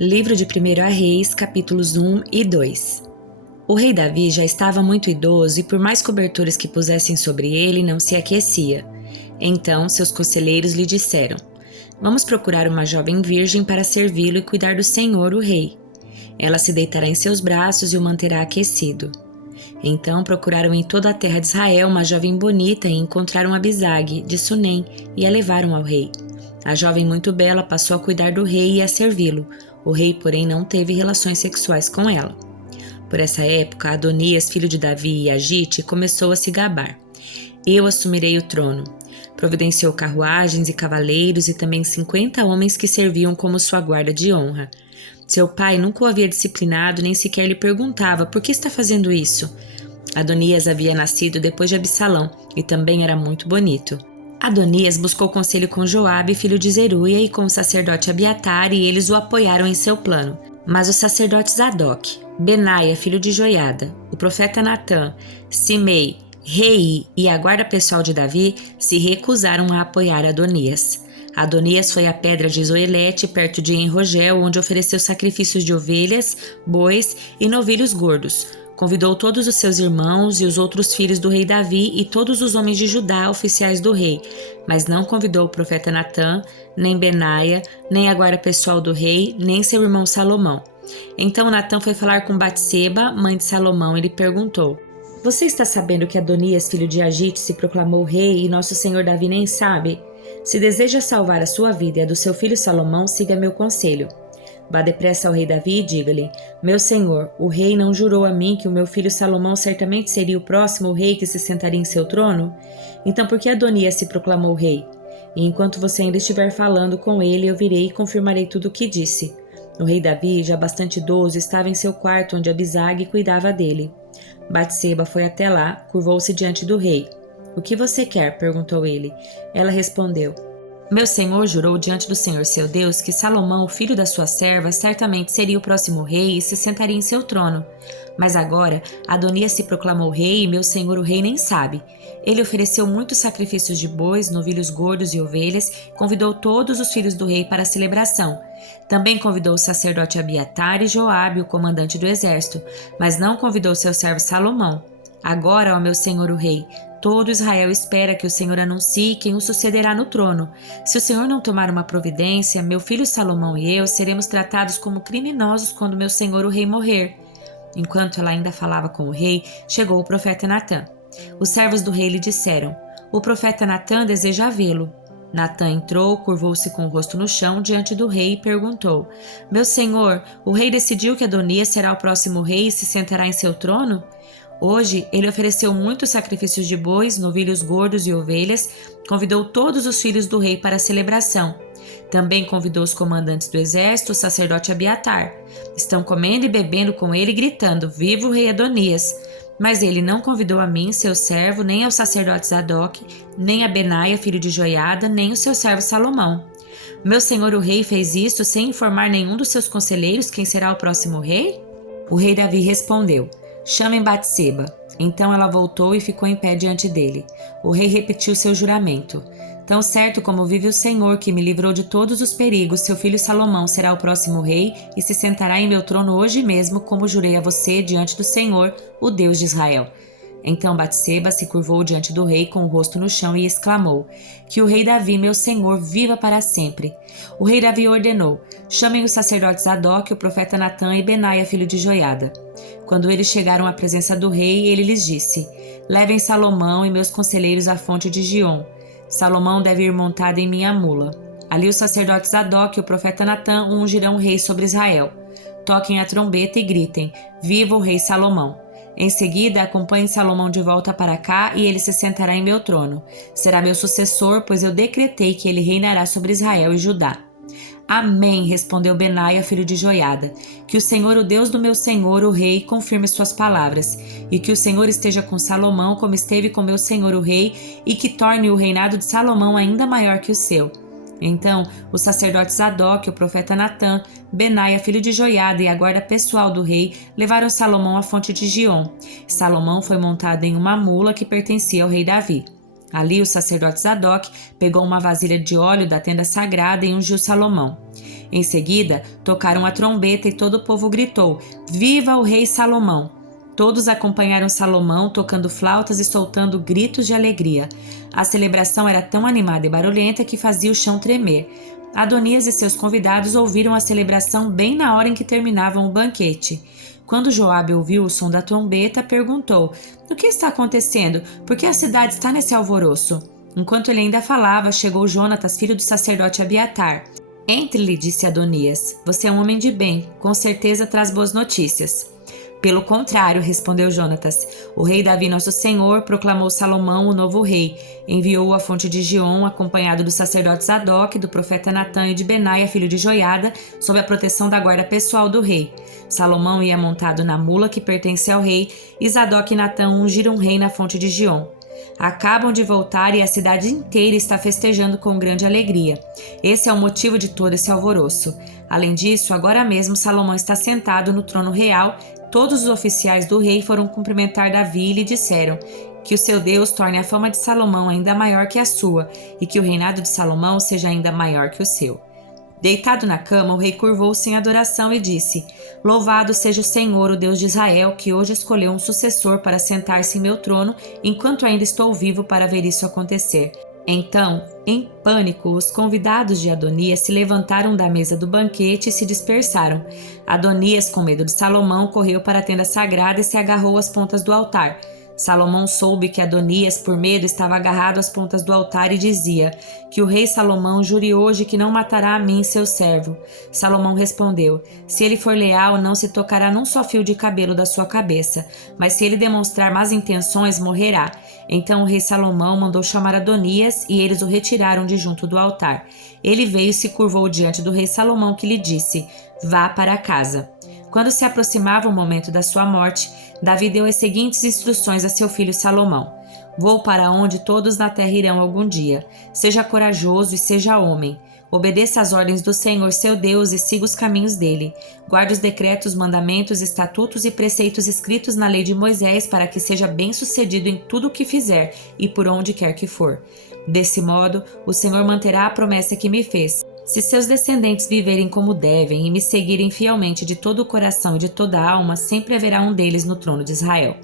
Livro de 1 Reis, capítulos 1 e 2. O rei Davi já estava muito idoso e por mais coberturas que pusessem sobre ele, não se aquecia. Então seus conselheiros lhe disseram: Vamos procurar uma jovem virgem para servi-lo e cuidar do Senhor, o rei. Ela se deitará em seus braços e o manterá aquecido. Então procuraram em toda a terra de Israel uma jovem bonita e encontraram Abisag, de Sunem, e a levaram ao rei. A jovem muito bela passou a cuidar do rei e a servi-lo. O rei, porém, não teve relações sexuais com ela. Por essa época, Adonias, filho de Davi e Agite, começou a se gabar. Eu assumirei o trono. Providenciou carruagens e cavaleiros e também 50 homens que serviam como sua guarda de honra. Seu pai nunca o havia disciplinado nem sequer lhe perguntava por que está fazendo isso. Adonias havia nascido depois de Absalão e também era muito bonito. Adonias buscou conselho com Joabe, filho de Zeruia, e com o sacerdote Abiatar, e eles o apoiaram em seu plano. Mas os sacerdotes Zadok, Benaia, filho de Joiada, o profeta Natã, Simei, Rei e a guarda pessoal de Davi se recusaram a apoiar Adonias. Adonias foi à pedra de Zoelete, perto de Enrogel, onde ofereceu sacrifícios de ovelhas, bois e novilhos gordos. Convidou todos os seus irmãos e os outros filhos do rei Davi e todos os homens de Judá, oficiais do rei, mas não convidou o profeta Natã, nem Benaia, nem a guarda pessoal do rei, nem seu irmão Salomão. Então Natã foi falar com Batseba, mãe de Salomão, e lhe perguntou: Você está sabendo que Adonias, filho de Agite, se proclamou rei e nosso senhor Davi nem sabe? Se deseja salvar a sua vida e a do seu filho Salomão, siga meu conselho. Vá depressa ao rei Davi e diga-lhe: Meu senhor, o rei não jurou a mim que o meu filho Salomão certamente seria o próximo rei que se sentaria em seu trono? Então por que Adonias se proclamou rei? E enquanto você ainda estiver falando com ele, eu virei e confirmarei tudo o que disse. O rei Davi, já bastante idoso, estava em seu quarto onde Abisag cuidava dele. Batseba foi até lá, curvou-se diante do rei. O que você quer? Perguntou ele. Ela respondeu: Meu senhor jurou diante do Senhor seu Deus que Salomão, o filho da sua serva, certamente seria o próximo rei e se sentaria em seu trono. Mas agora Adonias se proclamou rei e meu senhor o rei nem sabe. Ele ofereceu muitos sacrifícios de bois, novilhos gordos e ovelhas, convidou todos os filhos do rei para a celebração. Também convidou o sacerdote Abiatar e Joabe, o comandante do exército, mas não convidou seu servo Salomão. Agora, ó meu senhor o rei, todo Israel espera que o Senhor anuncie quem o sucederá no trono. Se o Senhor não tomar uma providência, meu filho Salomão e eu seremos tratados como criminosos quando meu senhor o rei morrer. Enquanto ela ainda falava com o rei, chegou o profeta Natã. Os servos do rei lhe disseram: O profeta Natã deseja vê-lo. Natã entrou, curvou-se com o rosto no chão diante do rei e perguntou: Meu senhor, o rei decidiu que Adonias será o próximo rei e se sentará em seu trono? Hoje ele ofereceu muitos sacrifícios de bois, novilhos gordos e ovelhas, convidou todos os filhos do rei para a celebração. Também convidou os comandantes do exército, o sacerdote Abiatar. Estão comendo e bebendo com ele, gritando: Viva o rei Adonias! Mas ele não convidou a mim, seu servo, nem ao sacerdote Zadok, nem a Benaia, filho de Joiada, nem o seu servo Salomão. Meu senhor o rei fez isso sem informar nenhum dos seus conselheiros quem será o próximo rei? O rei Davi respondeu: Chamem Batseba. Então ela voltou e ficou em pé diante dele. O rei repetiu seu juramento: Tão certo como vive o Senhor, que me livrou de todos os perigos, seu filho Salomão será o próximo rei e se sentará em meu trono hoje mesmo, como jurei a você diante do Senhor, o Deus de Israel. Então Batseba se curvou diante do rei com o rosto no chão e exclamou: Que o rei Davi, meu senhor, viva para sempre. O rei Davi ordenou: Chamem os sacerdotes Zadok, o profeta Natã e Benaia, filho de Joiada. Quando eles chegaram à presença do rei, ele lhes disse: Levem Salomão e meus conselheiros à fonte de Giom. Salomão deve ir montado em minha mula. Ali os sacerdotes Zadok e o profeta Natã ungirão o rei sobre Israel. Toquem a trombeta e gritem: Viva o rei Salomão! Em seguida, acompanhem Salomão de volta para cá e ele se sentará em meu trono. Será meu sucessor, pois eu decretei que ele reinará sobre Israel e Judá. Amém, respondeu Benaia, filho de Joiada. Que o Senhor, o Deus do meu senhor, o rei, confirme suas palavras, e que o Senhor esteja com Salomão como esteve com meu senhor, o rei, e que torne o reinado de Salomão ainda maior que o seu. Então, os sacerdotes Zadok, o profeta Natã, Benaia, filho de Joiada, e a guarda pessoal do rei levaram Salomão à fonte de Giom. Salomão foi montado em uma mula que pertencia ao rei Davi. Ali o sacerdote Zadok pegou uma vasilha de óleo da tenda sagrada e ungiu Salomão. Em seguida, tocaram a trombeta e todo o povo gritou: "Viva o rei Salomão!" Todos acompanharam Salomão, tocando flautas e soltando gritos de alegria. A celebração era tão animada e barulhenta que fazia o chão tremer. Adonias e seus convidados ouviram a celebração bem na hora em que terminavam o banquete. Quando Joabe ouviu o som da trombeta, perguntou: "O que está acontecendo? Por que a cidade está nesse alvoroço?" Enquanto ele ainda falava, chegou Jonatas, filho do sacerdote Abiatar. "Entre-lhe", disse Adonias. "Você é um homem de bem, com certeza traz boas notícias." "Pelo contrário", respondeu Jonatas, "o rei Davi, nosso senhor, proclamou Salomão o novo rei, enviou-o à fonte de Giom, acompanhado do sacerdote Zadok, do profeta Natã e de Benaia, filho de Joiada, sob a proteção da guarda pessoal do rei. Salomão ia montado na mula que pertence ao rei, e Zadok e Natã ungiram o rei na fonte de Giom. Acabam de voltar e a cidade inteira está festejando com grande alegria. Esse é o motivo de todo esse alvoroço. Além disso, agora mesmo Salomão está sentado no trono real. Todos os oficiais do rei foram cumprimentar Davi e lhe disseram que o seu Deus torne a fama de Salomão ainda maior que a sua e que o reinado de Salomão seja ainda maior que o seu." Deitado na cama, o rei curvou-se em adoração e disse: "Louvado seja o Senhor, o Deus de Israel, que hoje escolheu um sucessor para sentar-se em meu trono, enquanto ainda estou vivo para ver isso acontecer." Então, em pânico, os convidados de Adonias se levantaram da mesa do banquete e se dispersaram. Adonias, com medo de Salomão, correu para a tenda sagrada e se agarrou às pontas do altar. Salomão soube que Adonias, por medo, estava agarrado às pontas do altar e dizia: "Que o rei Salomão jure hoje que não matará a mim, seu servo." Salomão respondeu: "Se ele for leal, não se tocará num só fio de cabelo da sua cabeça, mas se ele demonstrar más intenções, morrerá." Então o rei Salomão mandou chamar Adonias e eles o retiraram de junto do altar. Ele veio e se curvou diante do rei Salomão, que lhe disse: "Vá para casa." Quando se aproximava o momento da sua morte, Davi deu as seguintes instruções a seu filho Salomão: "Vou para onde todos na terra irão algum dia. Seja corajoso e seja homem. Obedeça às ordens do Senhor seu Deus e siga os caminhos dele. Guarde os decretos, mandamentos, estatutos e preceitos escritos na lei de Moisés para que seja bem-sucedido em tudo o que fizer e por onde quer que for. Desse modo, o Senhor manterá a promessa que me fez. Se seus descendentes viverem como devem e me seguirem fielmente de todo o coração e de toda a alma, sempre haverá um deles no trono de Israel.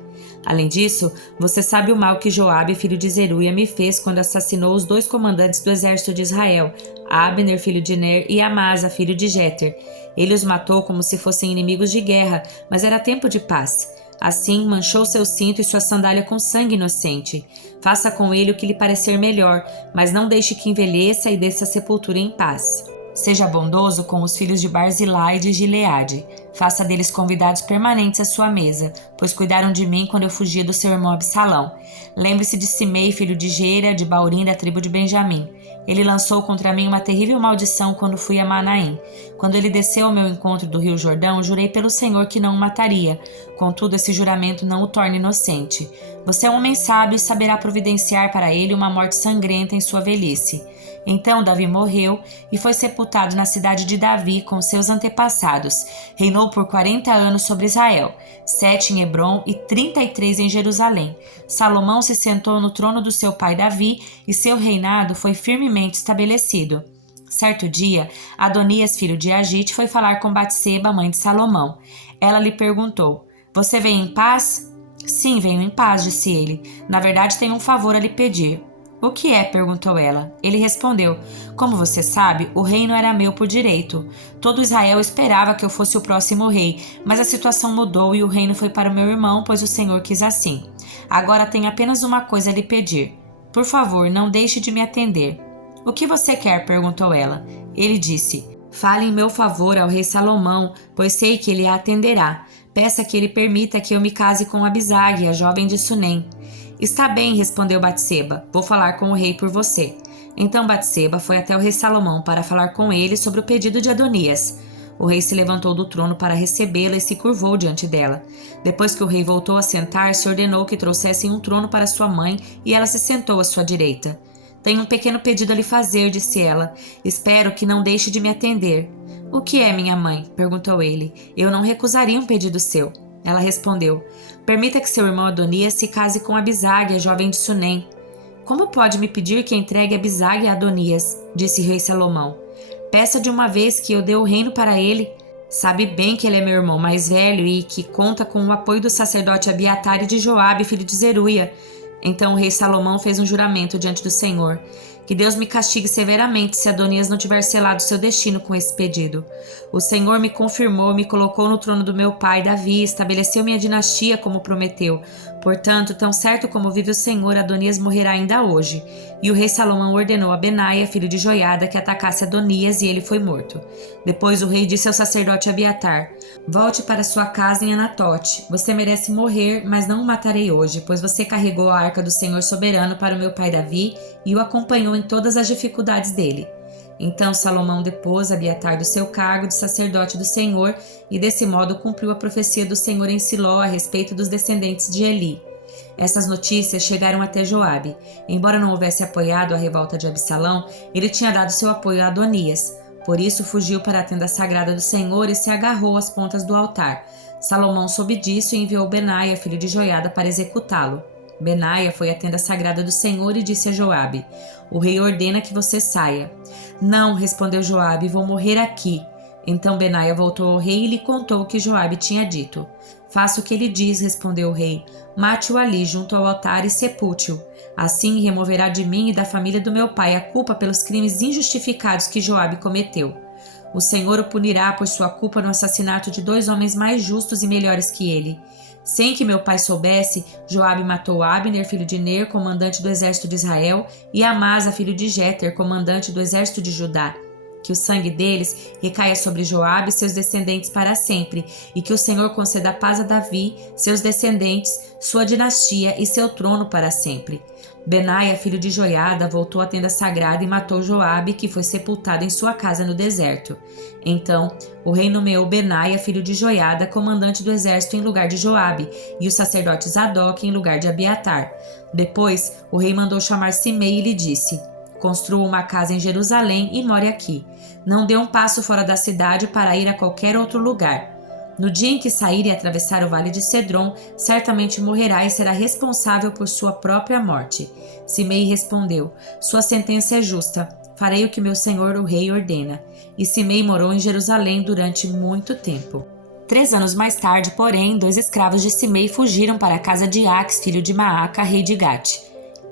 Além disso, você sabe o mal que Joabe, filho de Zeruia, me fez quando assassinou os 2 comandantes do exército de Israel, Abner, filho de Ner, e Amasa, filho de Jeter. Ele os matou como se fossem inimigos de guerra, mas era tempo de paz. Assim, manchou seu cinto e sua sandália com sangue inocente. Faça com ele o que lhe parecer melhor, mas não deixe que envelheça e desça a sepultura em paz. Seja bondoso com os filhos de Barzilai e de Gileade. Faça deles convidados permanentes à sua mesa, pois cuidaram de mim quando eu fugia do seu irmão Absalão. Lembre-se de Simei, filho de Gera, de Baurim, da tribo de Benjamim. Ele lançou contra mim uma terrível maldição quando fui a Manaim. Quando ele desceu ao meu encontro do rio Jordão, jurei pelo Senhor que não o mataria. Contudo, esse juramento não o torna inocente. Você é um homem sábio e saberá providenciar para ele uma morte sangrenta em sua velhice." Então Davi morreu e foi sepultado na cidade de Davi com seus antepassados. Reinou por 40 anos sobre Israel, 7 em Hebrom e 33 em Jerusalém. Salomão se sentou no trono do seu pai Davi e seu reinado foi firmemente estabelecido. Certo dia, Adonias, filho de Agite, foi falar com Batseba, mãe de Salomão. Ela lhe perguntou: "Você vem em paz?" "Sim, venho em paz", disse ele. "Na verdade, tenho um favor a lhe pedir." "O que é?" perguntou ela. Ele respondeu: "Como você sabe, o reino era meu por direito. Todo Israel esperava que eu fosse o próximo rei, mas a situação mudou e o reino foi para o meu irmão, pois o Senhor quis assim. Agora tenho apenas uma coisa a lhe pedir. Por favor, não deixe de me atender." "O que você quer?" perguntou ela. Ele disse: "Fale em meu favor ao rei Salomão, pois sei que ele a atenderá. Peça que ele permita que eu me case com Abisag, a jovem de Sunem." "Está bem", respondeu Batseba, "vou falar com o rei por você." Então Batseba foi até o rei Salomão para falar com ele sobre o pedido de Adonias. O rei se levantou do trono para recebê-la e se curvou diante dela. Depois que o rei voltou a sentar-se, ordenou que trouxessem um trono para sua mãe e ela se sentou à sua direita. "Tenho um pequeno pedido a lhe fazer", disse ela. "Espero que não deixe de me atender." "O que é, minha mãe?" perguntou ele. "Eu não recusaria um pedido seu." Ela respondeu: "Permita que seu irmão Adonias se case com Abisag, a jovem de Sunem." "Como pode me pedir que entregue Abisag a Adonias?" disse o rei Salomão. Peça de uma vez que eu dê o reino para ele. Sabe bem que ele é meu irmão mais velho e que conta com o apoio do sacerdote Abiatar e de Joabe, filho de Zeruia." Então o rei Salomão fez um juramento diante do Senhor: "Que Deus me castigue severamente se Adonias não tiver selado seu destino com esse pedido. O Senhor me confirmou, me colocou no trono do meu pai Davi, estabeleceu minha dinastia como prometeu. Portanto, tão certo como vive o Senhor, Adonias morrerá ainda hoje." E o rei Salomão ordenou a Benaia, filho de Joiada, que atacasse Adonias, e ele foi morto. Depois o rei disse ao sacerdote Abiatar: "Volte para sua casa em Anatote. Você merece morrer, mas não o matarei hoje, pois você carregou a arca do Senhor soberano para o meu pai Davi e o acompanhou em todas as dificuldades dele." Então Salomão depôs Abiatar do seu cargo de sacerdote do Senhor e desse modo cumpriu a profecia do Senhor em Siló a respeito dos descendentes de Eli. Essas notícias chegaram até Joabe. Embora não houvesse apoiado a revolta de Absalão, ele tinha dado seu apoio a Adonias. Por isso fugiu para a tenda sagrada do Senhor e se agarrou às pontas do altar. Salomão soube disso e enviou Benaia, filho de Joiada, para executá-lo. Benaia foi à tenda sagrada do Senhor e disse a Joabe: "O rei ordena que você saia." "Não", respondeu Joabe, "vou morrer aqui." Então Benaia voltou ao rei e lhe contou o que Joabe tinha dito. "Faça o que ele diz", respondeu o rei. "Mate-o ali, junto ao altar, e sepulte-o. Assim removerá de mim e da família do meu pai a culpa pelos crimes injustificados que Joabe cometeu. O Senhor o punirá por sua culpa no assassinato de 2 homens mais justos e melhores que ele. Sem que meu pai soubesse, Joabe matou Abner, filho de Ner, comandante do exército de Israel, e Amasa, filho de Jeter, comandante do exército de Judá. Que o sangue deles recaia sobre Joabe e seus descendentes para sempre, e que o Senhor conceda paz a Davi, seus descendentes, sua dinastia e seu trono para sempre." Benaia, filho de Joiada, voltou à tenda sagrada e matou Joabe, que foi sepultado em sua casa no deserto. Então, o rei nomeou Benaia, filho de Joiada, comandante do exército em lugar de Joabe, e o sacerdote Zadok em lugar de Abiatar. Depois, o rei mandou chamar Simei e lhe disse: "Construa uma casa em Jerusalém e more aqui. Não dê um passo fora da cidade para ir a qualquer outro lugar. No dia em que sair e atravessar o vale de Cedron, certamente morrerá e será responsável por sua própria morte." Simei respondeu: "Sua sentença é justa. Farei o que meu senhor o rei ordena." E Simei morou em Jerusalém durante muito tempo. 3 anos mais tarde, porém, 2 escravos de Simei fugiram para a casa de Aques, filho de Maaca, rei de Gate.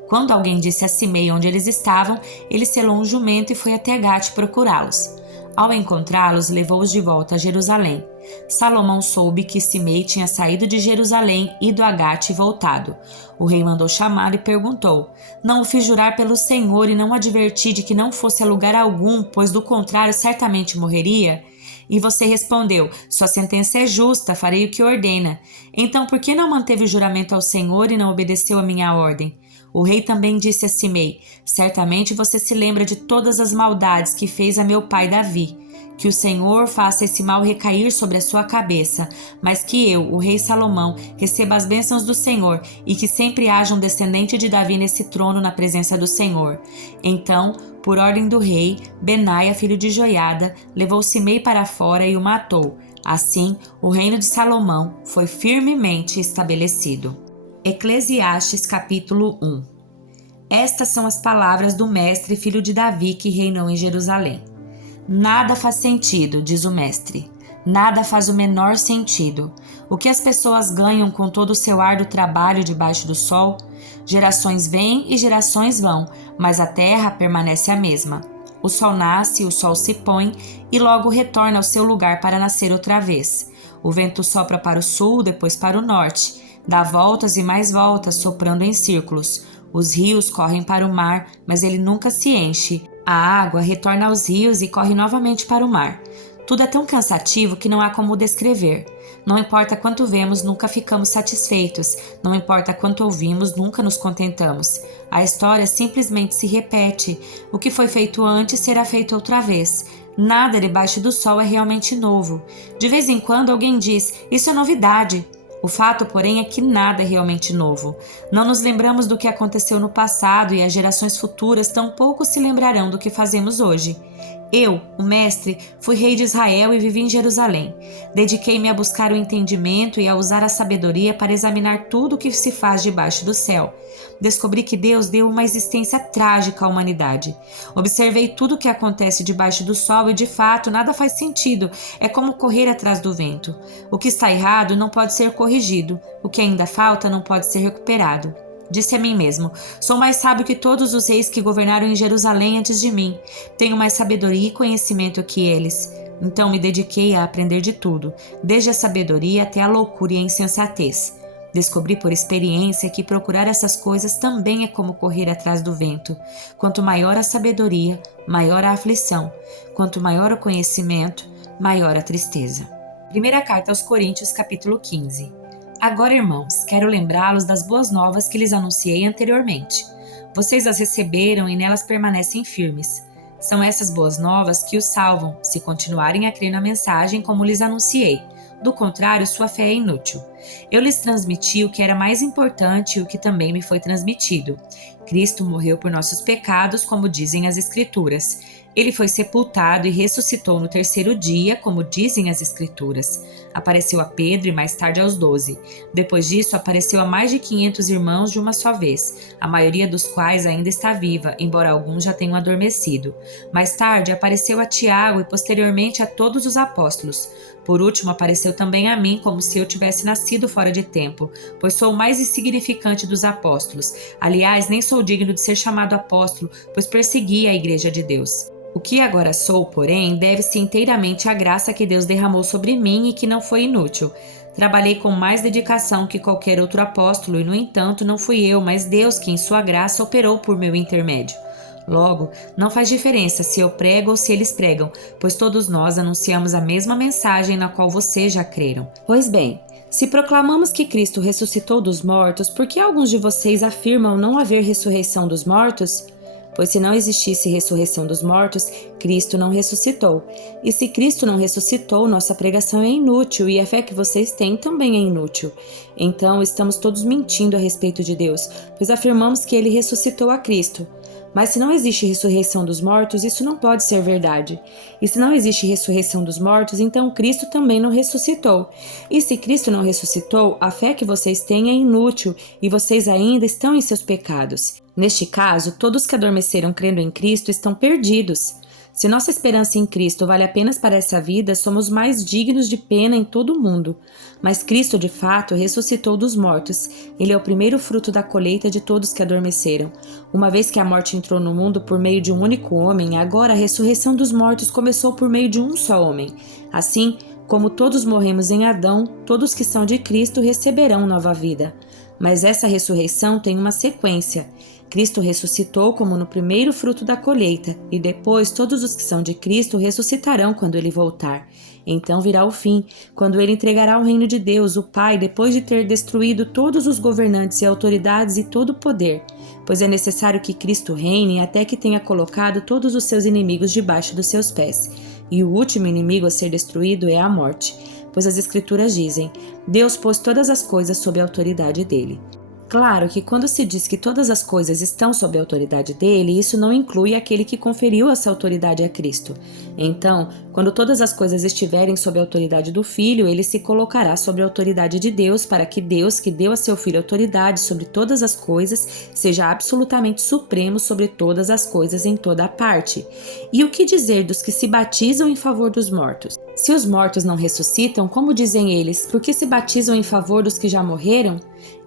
Quando alguém disse a Simei onde eles estavam, ele selou um jumento e foi até Gate procurá-los. Ao encontrá-los, levou-os de volta a Jerusalém. Salomão soube que Simei tinha saído de Jerusalém, ido a Gate e voltado. O rei mandou chamá-lo e perguntou: "Não o fiz jurar pelo Senhor e não o adverti de que não fosse a lugar algum, pois do contrário certamente morreria?" E você respondeu: "Sua sentença é justa, farei o que ordena." Então por que não manteve o juramento ao Senhor e não obedeceu a minha ordem? O rei também disse a Simei: "Certamente você se lembra de todas as maldades que fez a meu pai Davi. Que o Senhor faça esse mal recair sobre a sua cabeça, mas que eu, o rei Salomão, receba as bênçãos do Senhor e que sempre haja um descendente de Davi nesse trono na presença do Senhor." Então, por ordem do rei, Benaia, filho de Joiada, levou Simei para fora e o matou. Assim, o reino de Salomão foi firmemente estabelecido. Eclesiastes capítulo 1. Estas são as palavras do mestre, filho de Davi, que reinou em Jerusalém. "Nada faz sentido", diz o mestre. "Nada faz o menor sentido. O que as pessoas ganham com todo o seu árduo trabalho debaixo do sol? Gerações vêm e gerações vão, mas a terra permanece a mesma. O sol nasce, o sol se põe e logo retorna ao seu lugar para nascer outra vez. O vento sopra para o sul, depois para o norte. Dá voltas e mais voltas, soprando em círculos. Os rios correm para o mar, mas ele nunca se enche. A água retorna aos rios e corre novamente para o mar. Tudo é tão cansativo que não há como descrever. Não importa quanto vemos, nunca ficamos satisfeitos. Não importa quanto ouvimos, nunca nos contentamos. A história simplesmente se repete. O que foi feito antes será feito outra vez. Nada debaixo do sol é realmente novo. De vez em quando alguém diz: "Isso é novidade." O fato, porém, é que nada é realmente novo. Não nos lembramos do que aconteceu no passado e as gerações futuras tampouco se lembrarão do que fazemos hoje. Eu, o mestre, fui rei de Israel e vivi em Jerusalém. Dediquei-me a buscar o entendimento e a usar a sabedoria para examinar tudo o que se faz debaixo do céu. Descobri que Deus deu uma existência trágica à humanidade. Observei tudo o que acontece debaixo do sol e, de fato, nada faz sentido. É como correr atrás do vento. O que está errado não pode ser corrigido. O que ainda falta não pode ser recuperado. Disse a mim mesmo: sou mais sábio que todos os reis que governaram em Jerusalém antes de mim. Tenho mais sabedoria e conhecimento que eles. Então me dediquei a aprender de tudo, desde a sabedoria até a loucura e a insensatez. Descobri por experiência que procurar essas coisas também é como correr atrás do vento. Quanto maior a sabedoria, maior a aflição. Quanto maior o conhecimento, maior a tristeza. Primeira carta aos Coríntios, capítulo 15. Agora, irmãos, quero lembrá-los das boas novas que lhes anunciei anteriormente. Vocês as receberam e nelas permanecem firmes. São essas boas novas que os salvam, se continuarem a crer na mensagem como lhes anunciei. Do contrário, sua fé é inútil. Eu lhes transmiti o que era mais importante e o que também me foi transmitido. Cristo morreu por nossos pecados, como dizem as Escrituras. Ele foi sepultado e ressuscitou no terceiro dia, como dizem as Escrituras. Apareceu a Pedro e mais tarde aos 12. Depois disso, apareceu a mais de 500 irmãos de uma só vez, a maioria dos quais ainda está viva, embora alguns já tenham adormecido. Mais tarde, apareceu a Tiago e posteriormente a todos os apóstolos. Por último, apareceu também a mim, como se eu tivesse nascido fora de tempo, pois sou o mais insignificante dos apóstolos. Aliás, nem sou digno de ser chamado apóstolo, pois persegui a igreja de Deus. O que agora sou, porém, deve-se inteiramente à graça que Deus derramou sobre mim e que não foi inútil. Trabalhei com mais dedicação que qualquer outro apóstolo e, no entanto, não fui eu, mas Deus que, em sua graça, operou por meu intermédio. Logo, não faz diferença se eu prego ou se eles pregam, pois todos nós anunciamos a mesma mensagem na qual vocês já creram. Pois bem, se proclamamos que Cristo ressuscitou dos mortos, por que alguns de vocês afirmam não haver ressurreição dos mortos? Pois se não existisse ressurreição dos mortos, Cristo não ressuscitou. E se Cristo não ressuscitou, nossa pregação é inútil e a fé que vocês têm também é inútil. Então estamos todos mentindo a respeito de Deus, pois afirmamos que Ele ressuscitou a Cristo. Mas se não existe ressurreição dos mortos, isso não pode ser verdade. E se não existe ressurreição dos mortos, então Cristo também não ressuscitou. E se Cristo não ressuscitou, a fé que vocês têm é inútil e vocês ainda estão em seus pecados. Neste caso, todos que adormeceram crendo em Cristo estão perdidos. Se nossa esperança em Cristo vale apenas para essa vida, somos mais dignos de pena em todo o mundo. Mas Cristo, de fato, ressuscitou dos mortos. Ele é o primeiro fruto da colheita de todos que adormeceram. Uma vez que a morte entrou no mundo por meio de um único homem, agora a ressurreição dos mortos começou por meio de um só homem. Assim, como todos morremos em Adão, todos que são de Cristo receberão nova vida. Mas essa ressurreição tem uma sequência. Cristo ressuscitou como no primeiro fruto da colheita, e depois todos os que são de Cristo ressuscitarão quando ele voltar. Então virá o fim, quando ele entregará o reino de Deus, o Pai, depois de ter destruído todos os governantes e autoridades e todo o poder. Pois é necessário que Cristo reine até que tenha colocado todos os seus inimigos debaixo dos seus pés. E o último inimigo a ser destruído é a morte. Pois as Escrituras dizem: Deus pôs todas as coisas sob a autoridade dele. Claro que quando se diz que todas as coisas estão sob a autoridade dele, isso não inclui aquele que conferiu essa autoridade a Cristo. Então, quando todas as coisas estiverem sob a autoridade do Filho, ele se colocará sob a autoridade de Deus, para que Deus, que deu a seu Filho autoridade sobre todas as coisas, seja absolutamente supremo sobre todas as coisas em toda a parte. E o que dizer dos que se batizam em favor dos mortos? Se os mortos não ressuscitam, como dizem eles, por que se batizam em favor dos que já morreram?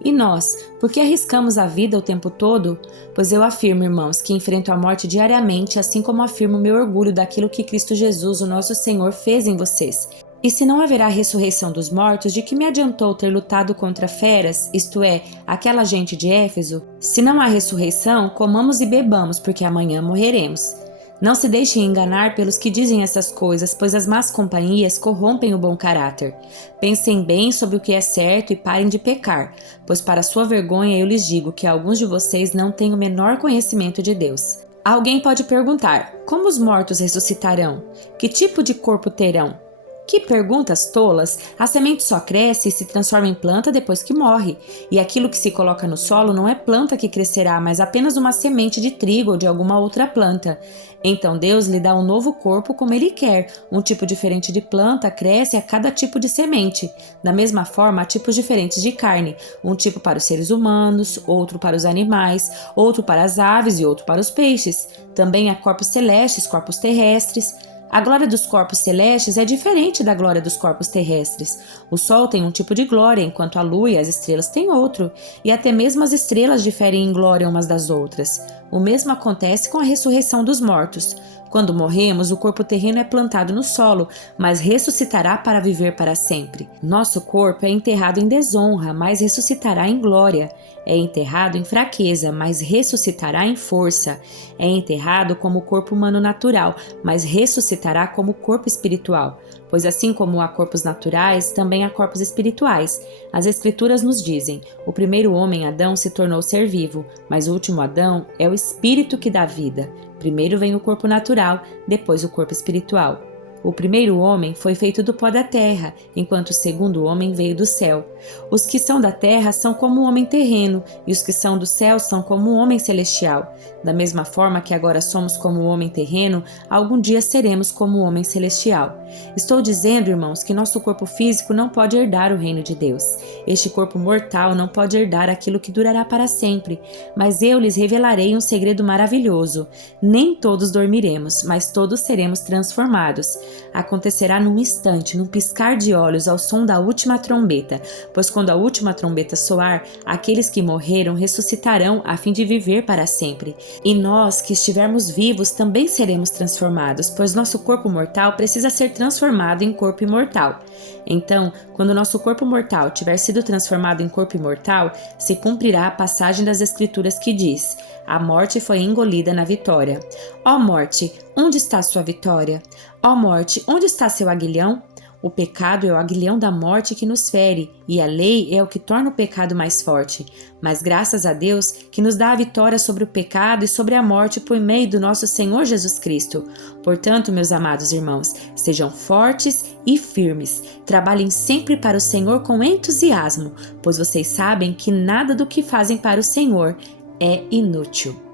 E nós, por que arriscamos a vida o tempo todo? Pois eu afirmo, irmãos, que enfrento a morte diariamente, assim como afirmo meu orgulho daquilo que Cristo Jesus, o nosso Senhor, fez em vocês. E se não haverá ressurreição dos mortos, de que me adiantou ter lutado contra feras, isto é, aquela gente de Éfeso? Se não há ressurreição, comamos e bebamos, porque amanhã morreremos. Não se deixem enganar pelos que dizem essas coisas, pois as más companhias corrompem o bom caráter. Pensem bem sobre o que é certo e parem de pecar, pois para sua vergonha eu lhes digo que alguns de vocês não têm o menor conhecimento de Deus. Alguém pode perguntar: como os mortos ressuscitarão? Que tipo de corpo terão? Que perguntas tolas! A semente só cresce e se transforma em planta depois que morre. E aquilo que se coloca no solo não é planta que crescerá, mas apenas uma semente de trigo ou de alguma outra planta. Então Deus lhe dá um novo corpo como Ele quer. Um tipo diferente de planta cresce a cada tipo de semente. Da mesma forma, há tipos diferentes de carne. Um tipo para os seres humanos, outro para os animais, outro para as aves e outro para os peixes. Também há corpos celestes, corpos terrestres. A glória dos corpos celestes é diferente da glória dos corpos terrestres. O Sol tem um tipo de glória, enquanto a Lua e as estrelas têm outro, e até mesmo as estrelas diferem em glória umas das outras. O mesmo acontece com a ressurreição dos mortos. Quando morremos, o corpo terreno é plantado no solo, mas ressuscitará para viver para sempre. Nosso corpo é enterrado em desonra, mas ressuscitará em glória. É enterrado em fraqueza, mas ressuscitará em força. É enterrado como o corpo humano natural, mas ressuscitará como corpo espiritual. Pois assim como há corpos naturais, também há corpos espirituais. As Escrituras nos dizem: o primeiro homem, Adão, se tornou ser vivo, mas o último Adão é o espírito que dá vida. Primeiro vem o corpo natural, depois o corpo espiritual. O primeiro homem foi feito do pó da terra, enquanto o segundo homem veio do céu. Os que são da terra são como o homem terreno, e os que são do céu são como o homem celestial. Da mesma forma que agora somos como o homem terreno, algum dia seremos como o homem celestial. Estou dizendo, irmãos, que nosso corpo físico não pode herdar o reino de Deus. Este corpo mortal não pode herdar aquilo que durará para sempre. Mas eu lhes revelarei um segredo maravilhoso. Nem todos dormiremos, mas todos seremos transformados. Acontecerá num instante, num piscar de olhos, ao som da última trombeta, pois quando a última trombeta soar, aqueles que morreram ressuscitarão a fim de viver para sempre. E nós, que estivermos vivos, também seremos transformados, pois nosso corpo mortal precisa ser transformado em corpo imortal. Então, quando nosso corpo mortal tiver sido transformado em corpo imortal, se cumprirá a passagem das Escrituras que diz: a morte foi engolida na vitória. Ó morte, onde está sua vitória? Ó morte, onde está seu aguilhão? O pecado é o aguilhão da morte que nos fere, e a lei é o que torna o pecado mais forte. Mas graças a Deus que nos dá a vitória sobre o pecado e sobre a morte por meio do nosso Senhor Jesus Cristo. Portanto, meus amados irmãos, sejam fortes e firmes. Trabalhem sempre para o Senhor com entusiasmo, pois vocês sabem que nada do que fazem para o Senhor é inútil.